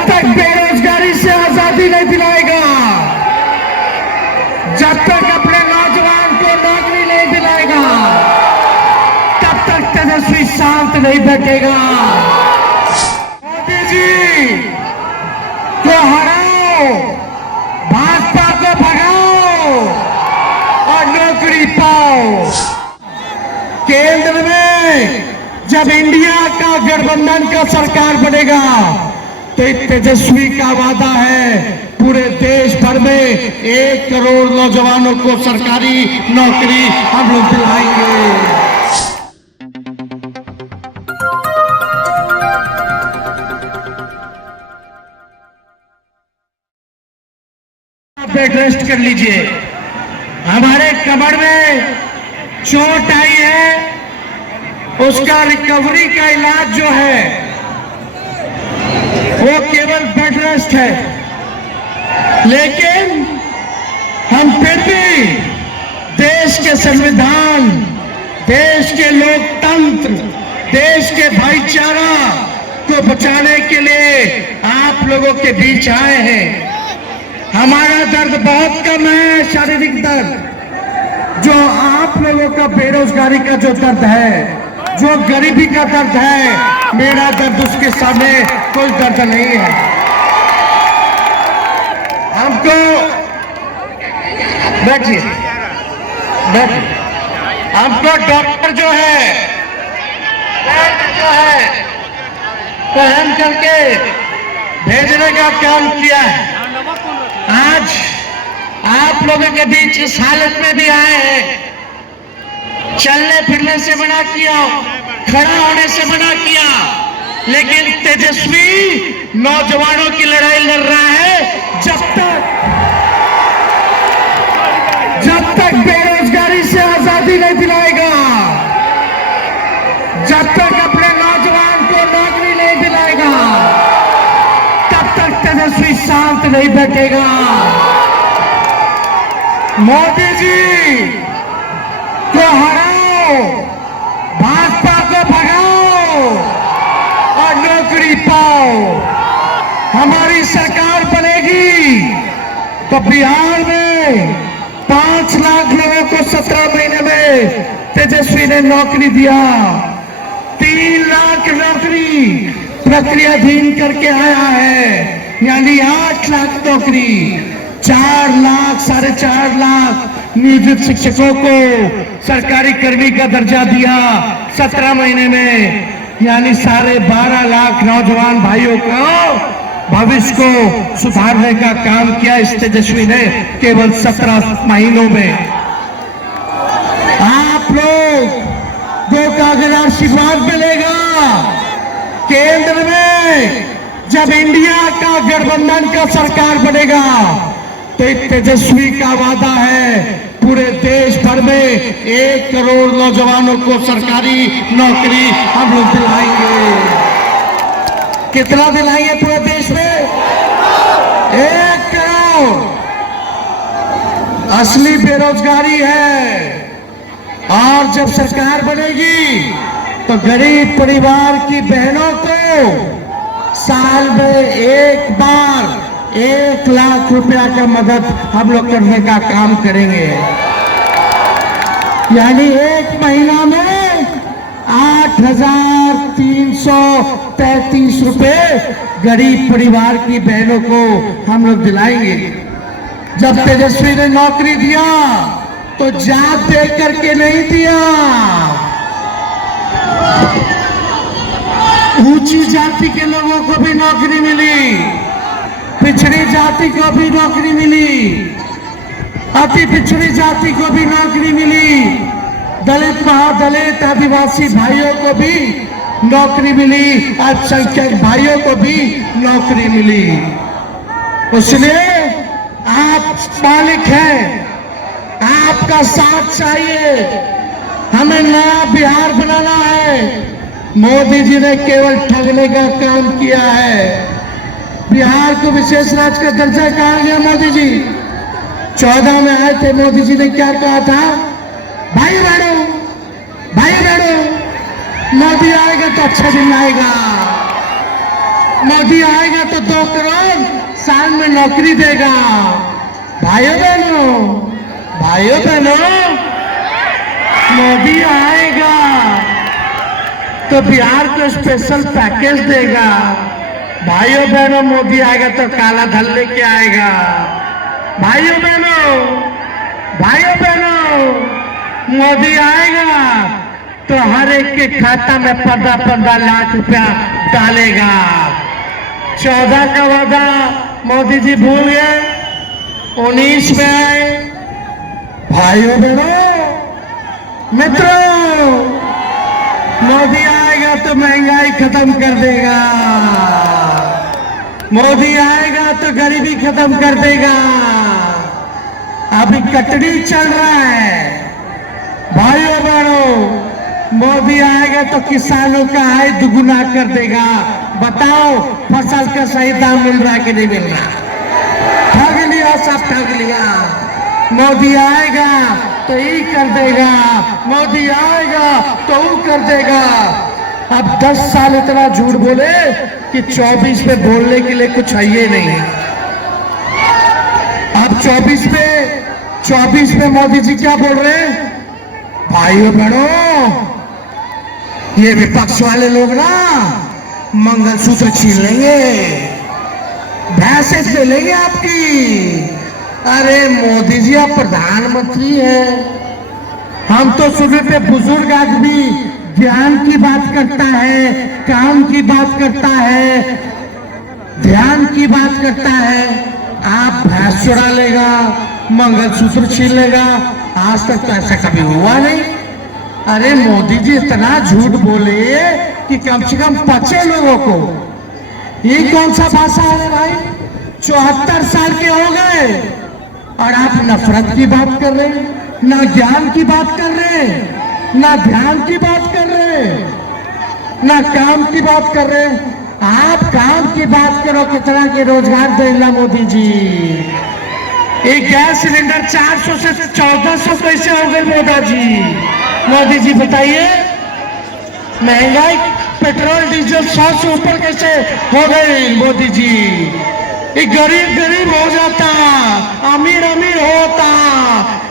जब तक बेरोजगारी से आजादी नहीं दिलाएगा, जब तक अपने नौजवान को नौकरी नहीं दिलाएगा, तब तक तेजस्वी शांत नहीं बैठेगा। मोदी जी को हराओ, भाजपा को भगाओ और नौकरी पाओ। केंद्र में जब इंडिया का गठबंधन का सरकार बनेगा तो तेजस्वी का वादा है पूरे देश भर में 1 करोड़ नौजवानों को सरकारी नौकरी हम लोग दिलाएंगे। बेड रेस्ट कर लीजिए। हमारे कमर में चोट आई है, उसका रिकवरी का इलाज जो है वो केवल बेड रेस्ट है, लेकिन हम फिर भी देश के संविधान, देश के लोकतंत्र, देश के भाईचारा को बचाने के लिए आप लोगों के बीच आए हैं। हमारा दर्द बहुत कम है, शारीरिक दर्द। जो आप लोगों का बेरोजगारी का जो दर्द है, जो गरीबी का दर्द है, मेरा दर्द उसके सामने कोई दर्द नहीं है। हमको बैठिए, हमको डॉक्टर जो है पहन करके भेजने का काम किया है। आज आप लोगों के बीच इस हालत में भी आए हैं। चलने फिरने से मना किया, खड़ा होने से मना किया, लेकिन तेजस्वी नौजवानों की लड़ाई लड़ रहा है। जब तक बेरोजगारी से आजादी नहीं दिलाएगा, जब तक अपने नौजवान को नौकरी नहीं दिलाएगा, तब तक तेजस्वी शांत नहीं बैठेगा। मोदी जी को हराओ, भाजपा को भगाओ और नौकरी पाओ। हमारी सरकार बनेगी तो बिहार में 5 लाख लोगों को 17 महीने में तेजस्वी ने नौकरी दिया। 3 लाख नौकरी प्रक्रियाधीन करके आया है, यानी 8 लाख नौकरी। 4 लाख 4.5 लाख नियोजित शिक्षकों को सरकारी कर्मी का दर्जा दिया 17 महीने में, यानी 12.5 लाख नौजवान भाइयों को भविष्य को सुधारने का काम किया इस तेजस्वी ने केवल 17 महीनों में। आप लोग को अगर आशीर्वाद मिलेगा, केंद्र में जब इंडिया का गठबंधन का सरकार बनेगा तो तेजस्वी का वादा है पूरे देश भर में 1 करोड़ नौजवानों को सरकारी नौकरी हम लोग दिलाएंगे। कितना दिलाएंगे पूरे देश में? 1 करोड़। असली बेरोजगारी है। और जब सरकार बनेगी तो गरीब परिवार की बहनों को साल में एक बार 1 लाख रुपया का मदद हम लोग करने का काम करेंगे। यानी 1 महीना में 8,333 रुपए गरीब परिवार की बहनों को हम लोग दिलाएंगे। जब तेजस्वी ने नौकरी दिया तो जात देख करके नहीं दिया, ऊंची जाति के लोगों को भी नौकरी मिली, पिछड़ी जाति को भी नौकरी मिली, अति पिछड़ी जाति को भी नौकरी मिली, दलित महादलित आदिवासी भाइयों को भी नौकरी मिली, अल्पसंख्यक भाइयों को भी नौकरी मिली। इसलिए आप मालिक हैं, आपका साथ चाहिए। हमें नया बिहार बनाना है। मोदी जी ने केवल ठगने का काम किया है। बिहार को विशेष राज्य का दर्जा कहा गया। मोदी जी 14 में आए थे, मोदी जी ने क्या कहा था? भाई बहनों, मोदी आएगा तो अच्छा दिन आएगा। मोदी आएगा तो 2 करोड़ साल में नौकरी देगा। भाइयों बहनों, मोदी आएगा तो बिहार को स्पेशल पैकेज देगा। भाइयों बहनों, मोदी आएगा तो काला धन लेके आएगा। भाइयों बहनों, मोदी आएगा तो हर एक के खाता में 15-15 लाख रुपया डालेगा। 14 का वादा मोदी जी भूल गए, 19 में आए। भाइयों बहनों, मित्रों, मोदी आएगा तो महंगाई खत्म कर देगा। मोदी आएगा तो गरीबी खत्म कर देगा। अभी कटनी चल रहा है। भाइयों बहनों, मोदी आएगा तो किसानों का आय दुगुना कर देगा। बताओ, फसल का सही दाम मिल रहा है कि नहीं मिल रहा? ठग लिया, सब ठग लिया। मोदी आएगा तो ये कर देगा, मोदी आएगा तो वो कर देगा। अब 10 साल इतना झूठ बोले कि 24 में बोलने के लिए कुछ है ही नहीं। अब 24 में मोदी जी क्या बोल रहे हैं? भाइयों बहनों, ये विपक्ष वाले लोग ना मंगलसूत्र छीन लेंगे, भैंसे ले लेंगे आपकी। अरे मोदी जी आप प्रधानमंत्री हैं। हम तो सुने थे बुजुर्ग आदमी ज्ञान की बात करता है, काम की बात करता है, ध्यान की बात करता है। आप भैंस चुरा लेगा, मंगलसूत्र छीन लेगा। आज तक तो ऐसा कभी हुआ नहीं। अरे मोदी जी इतना झूठ बोले कि कम से कम पचे लोगों को। ये कौन सा भाषा है भाई? 74 साल के हो गए और आप नफरत की बात कर रहे हैं, ना ज्ञान की बात कर रहे हैं, ना ध्यान की बात कर रहे हैं, ना काम की बात कर रहे हैं। आप काम की बात करो, कितना के रोजगार देगा मोदी जी। एक गैस सिलेंडर 400 से 1400 कैसे हो गए मोदी जी बताइए? महंगाई पेट्रोल डीजल 100 से ऊपर कैसे हो गई मोदी जी? एक गरीब हो जाता, अमीर होता,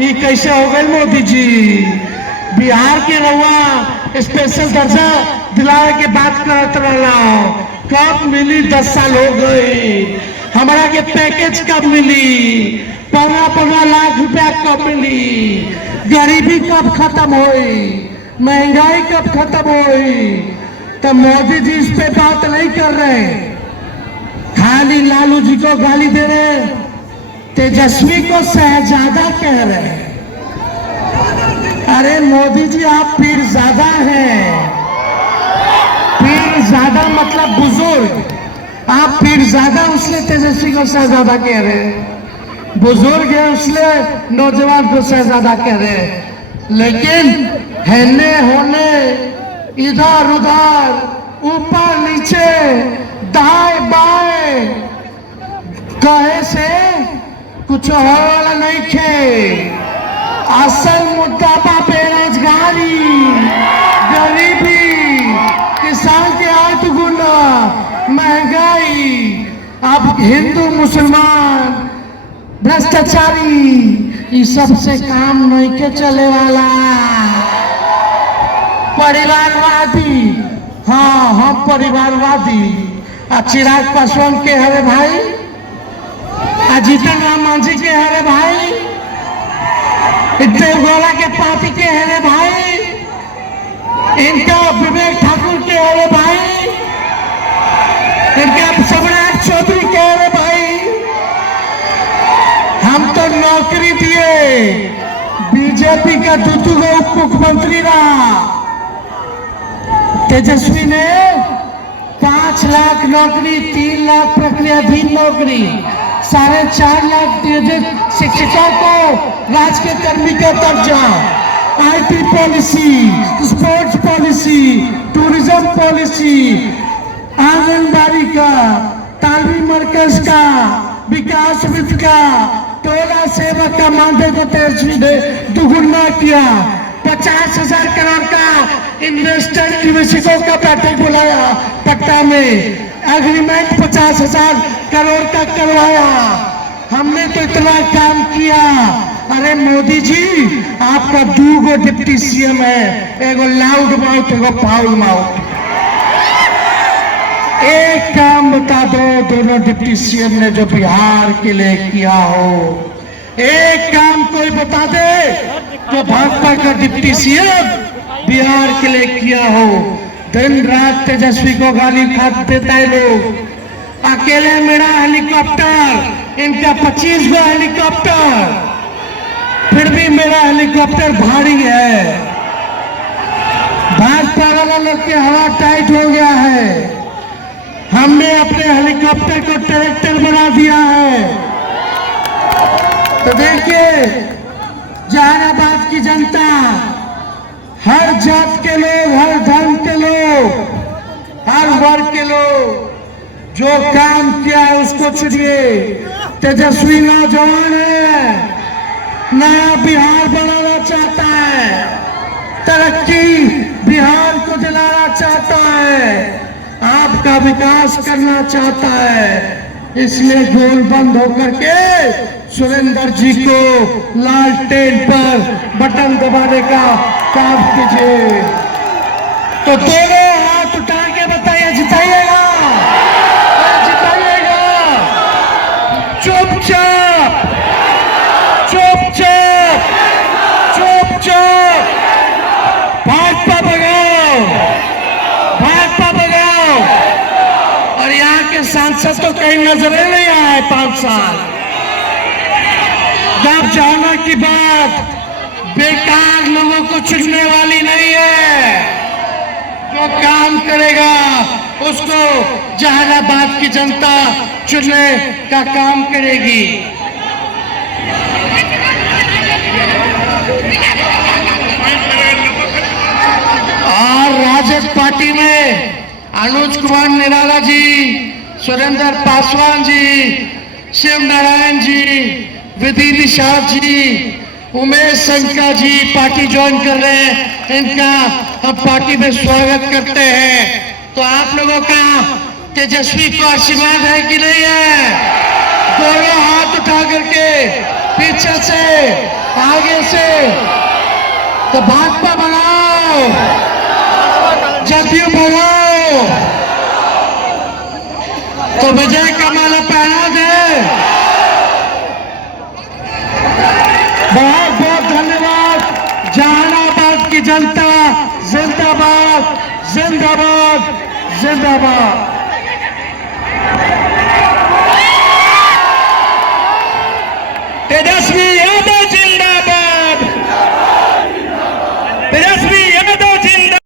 ये कैसे हो गए मोदी जी? बिहार के रहुआ स्पेशल दर्जा दिलाने की बात करते रहो, कब मिली? 10 साल हो गए। हमारा के पैकेज कब मिली? 15-15 लाख रुपया कब मिली? गरीबी कब खत्म हुई? महंगाई कब खत्म हुई? तो मोदी जी इस पे बात नहीं कर रहे, खाली लालू जी को गाली दे रहे, तेजस्वी को शहजादा कह रहे। अरे मोदी जी आप पीरजादा हैं। पीरजादा मतलब बुजुर्ग। आप पीरजादा उसने तेजस्वी को शहजादा कह रहे हैं, बुजुर्ग है उसने नौजवान को शहजादा कह रहे हैं। लेकिन हेने होने, इधर उधर, ऊपर नीचे, दाएं बाएं कहे से कुछ हो वाला नहीं खे। असल मुद्दा बा बेरोजगारी, गरीबी, किसान के आय दुगुना, महंगाई। अब हिंदू मुसलमान भ्रष्टाचारी, ये सबसे काम नहीं के चले वाला। परिवारवादी, हाँ हम परिवारवादी। चिराग पासवान के हरे भाई, जीतन राम मांझी के हरे भाई, देवगौड़ा के पार्टी के हरे भाई, इनका विवेक ठाकुर के हरे भाई, इनका सम्राट चौधरी के हरे भाई। हम तो नौकरी दिए, बीजेपी का दूतू का उप मुख्यमंत्री रहा। तेजस्वी ने 5 लाख नौकरी, 3 लाख प्रक्रियाधीन नौकरी, 4.5 लाख शिक्षकों को राजकीय कर्मी का दर्जा, IT policy, sports policy, tourism policy, anganwadi का, तालीम मरकज का, विकास वित्त का, टोला सेवक का मानदेय को तेजस्वी ने दुगुना किया। 50,000 करोड़ का इन्वेस्टर निवेशकों का बैठक बुलाया पटना में। एग्रीमेंट 50,000 करोड़ का करवाया, हमने तो इतना काम किया। अरे मोदी जी, आपका 2 डिप्टी सीएम है, एगो लाउड माउथ एगो फाउल माउथ। एक काम बता दो दोनों डिप्टी सीएम ने जो बिहार के लिए किया हो, एक काम कोई बता दे जो भाजपा का डिप्टी सीएम बिहार के लिए किया हो। दिन रात तेजस्वी को गाली खाते देता है लोग। अकेले मेरा हेलीकॉप्टर, इनका 25 गो हेलीकॉप्टर, फिर भी मेरा हेलीकॉप्टर भारी है। भाजपा वाला लोग की हवा टाइट हो गया है, हमने अपने हेलीकॉप्टर को ट्रैक्टर बना दिया है। तो देखिए, जहानाबाद की जनता, हर जात के लोग, हर धर्म के लोग, हर वर्ग के लोग जो काम किया है उसको चुनिए। तेजस्वी नौजवान है, नया बिहार बनाना चाहता है, तरक्की बिहार को दिलाना चाहता है, आपका विकास करना चाहता है। इसलिए गोल बंद होकर के सुरेंद्र जी को लालटेन पर बटन दबाने का काम कीजिए। तो दोनों हाथ उठा के बताइए, जिताइएगा, जिताइएगा। चुपचाप चुपचाप चुपचाप भाजपा भगाओ, भाजपा भगाओ। और यहाँ के सांसद तो कहीं नजर नहीं आए 5 साल। जब जाना की बात बेकार लोगों को चुनने वाली नहीं है, जो काम करेगा उसको जहानाबाद की जनता चुनने का काम करेगी। और राजद पार्टी में अनुज कुमार निराला जी, सुरेंद्र पासवान जी, शिव नारायण जी, विधि निषाद जी, उमेश शंकर जी पार्टी ज्वाइन कर रहे हैं। इनका हम पार्टी में स्वागत करते हैं। तो आप लोगों का तेजस्वी को आशीर्वाद है कि नहीं है? दोनों हाथ उठा करके पीछे से, आगे से। तो भाजपा बनाओ, जदयू बनाओ, तो विजय का माला पहना दे। बहुत बहुत धन्यवाद। जहानाबाद की जनता जिंदाबाद, जिंदाबाद, जिंदाबाद।